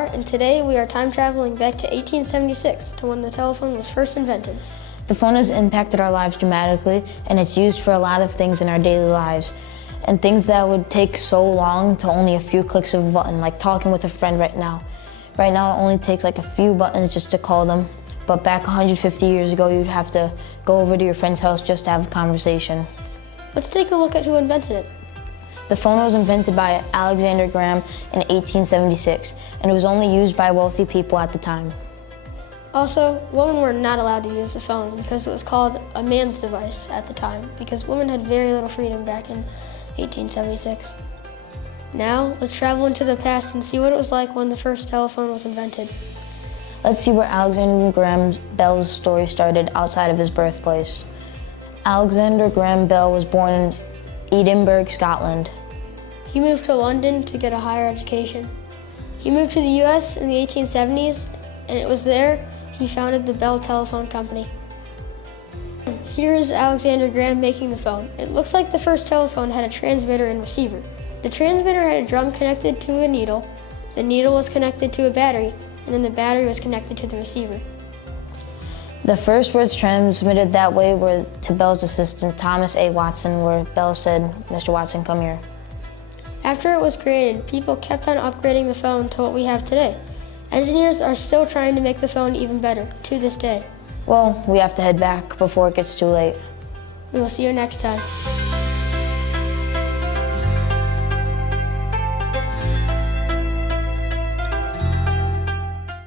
are, and today we are time traveling back to 1876 to when the telephone was first invented. The phone has impacted our lives dramatically, and it's used for a lot of things in our daily lives. And things that would take so long to only a few clicks of a button, like talking with a friend right now. Right now it only takes like a few buttons just to call them, but back 150 years ago you'd have to go over to your friend's house just to have a conversation. Let's take a look at who invented it. The phone was invented by Alexander Graham in 1876, and it was only used by wealthy people at the time. Also, women were not allowed to use the phone because it was called a man's device at the time, because women had very little freedom back in 1876. Now, let's travel into the past and see what it was like when the first telephone was invented. Let's see where Alexander Graham Bell's story started outside of his birthplace. Alexander Graham Bell was born in Edinburgh, Scotland. He moved to London to get a higher education. He moved to the US in the 1870s, and it was there he founded the Bell Telephone Company. Here is Alexander Graham making the phone. It looks like the first telephone had a transmitter and receiver. The transmitter had a drum connected to a needle, the needle was connected to a battery, and then the battery was connected to the receiver. The first words transmitted that way were to Bell's assistant, Thomas A. Watson, where Bell said, "Mr. Watson, come here." After it was created, people kept on upgrading the phone to what we have today. Engineers are still trying to make the phone even better to this day. Well, we have to head back before it gets too late. We will see you next time.